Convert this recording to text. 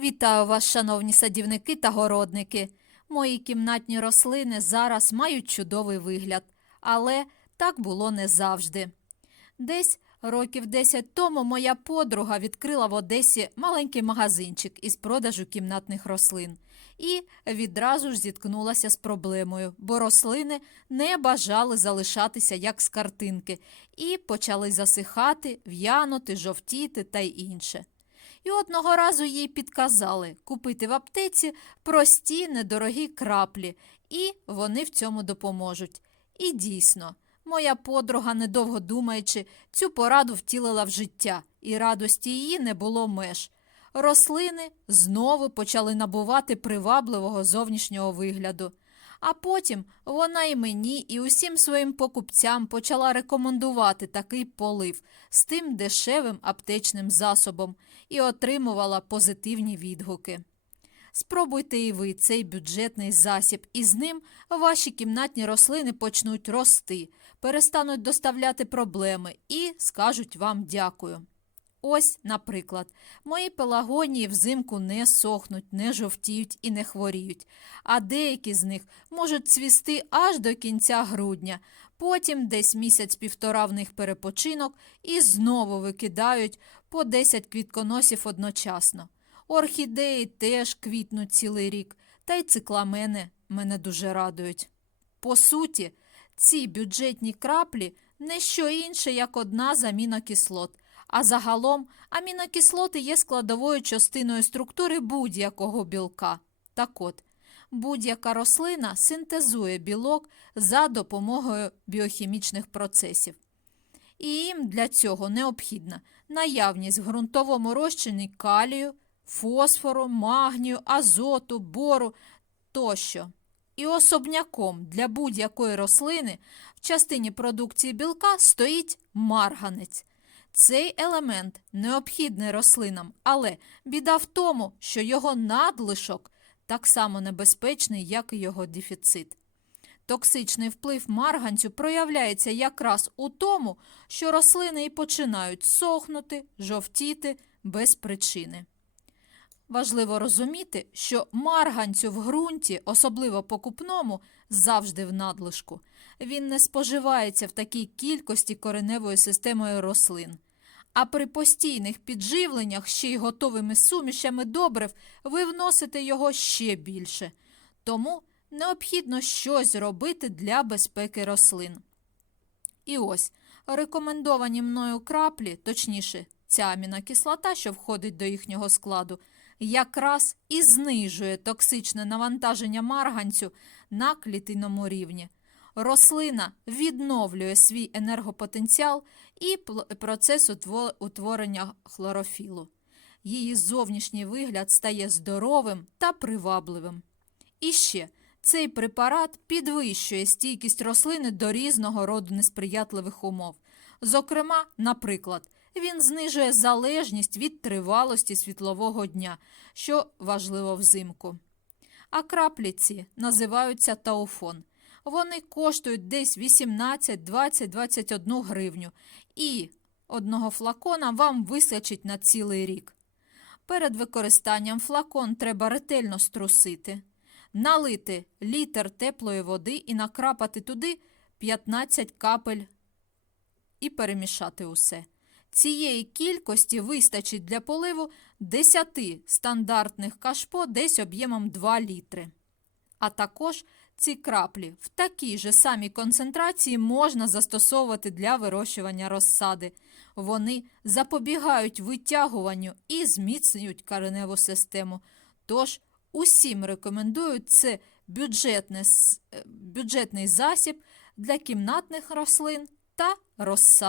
Вітаю вас, шановні садівники та городники. Мої кімнатні рослини зараз мають чудовий вигляд, але так було не завжди. Десь років 10 тому моя подруга відкрила в Одесі маленький магазинчик із продажу кімнатних рослин і відразу ж зіткнулася з проблемою, бо рослини не бажали залишатися як з картинки і почали засихати, в'янути, жовтіти та й інше. І одного разу їй підказали купити в аптеці прості недорогі краплі, і вони в цьому допоможуть. І дійсно, моя подруга, недовго думаючи, цю пораду втілила в життя, і радості її не було меж. Рослини знову почали набувати привабливого зовнішнього вигляду. А потім вона і мені, і усім своїм покупцям почала рекомендувати такий полив з тим дешевим аптечним засобом і отримувала позитивні відгуки. Спробуйте і ви цей бюджетний засіб, і з ним ваші кімнатні рослини почнуть рости, перестануть доставляти проблеми і скажуть вам дякую. Ось, наприклад, мої пелагонії взимку не сохнуть, не жовтіють і не хворіють, а деякі з них можуть цвісти аж до кінця грудня, потім десь місяць-півтора в них перепочинок і знову викидають по 10 квітконосів одночасно. Орхідеї теж квітнуть цілий рік, та й цикламени мене дуже радують. По суті, ці бюджетні краплі не що інше, як одна з амінокислот. А загалом амінокислоти є складовою частиною структури будь-якого білка. Так от, будь-яка рослина синтезує білок за допомогою біохімічних процесів. І їм для цього необхідна наявність в ґрунтовому розчині калію, фосфору, магнію, азоту, бору тощо. І особняком для будь-якої рослини в частині продукції білка стоїть марганець. Цей елемент необхідний рослинам, але біда в тому, що його надлишок так само небезпечний, як і його дефіцит. Токсичний вплив марганцю проявляється якраз у тому, що рослини і починають сохнути, жовтіти без причини. Важливо розуміти, що марганцю в ґрунті, особливо покупному, завжди в надлишку. Він не споживається в такій кількості кореневою системою рослин. А при постійних підживленнях ще й готовими сумішами добрив ви вносите його ще більше. Тому необхідно щось робити для безпеки рослин. І ось рекомендовані мною краплі, точніше, ця амінокислота, що входить до їхнього складу, якраз і знижує токсичне навантаження марганцю на клітинному рівні. Рослина відновлює свій енергопотенціал і процес утворення хлорофілу. Її зовнішній вигляд стає здоровим та привабливим. І ще цей препарат підвищує стійкість рослини до різного роду несприятливих умов. Зокрема, наприклад, він знижує залежність від тривалості світлового дня, що важливо взимку. А краплі ці називаються тауфон. Вони коштують десь 18, 20, 21 гривню, і одного флакона вам вистачить на цілий рік. Перед використанням флакон треба ретельно струсити, налити літр теплої води і накрапати туди 15 капель і перемішати усе. Цієї кількості вистачить для поливу 10 стандартних кашпо десь об'ємом 2 літри. А також ці краплі в такій же самій концентрації можна застосовувати для вирощування розсади. Вони запобігають витягуванню і зміцнюють кореневу систему. Тож усім рекомендую це е, бюджетний засіб для кімнатних рослин та розсад.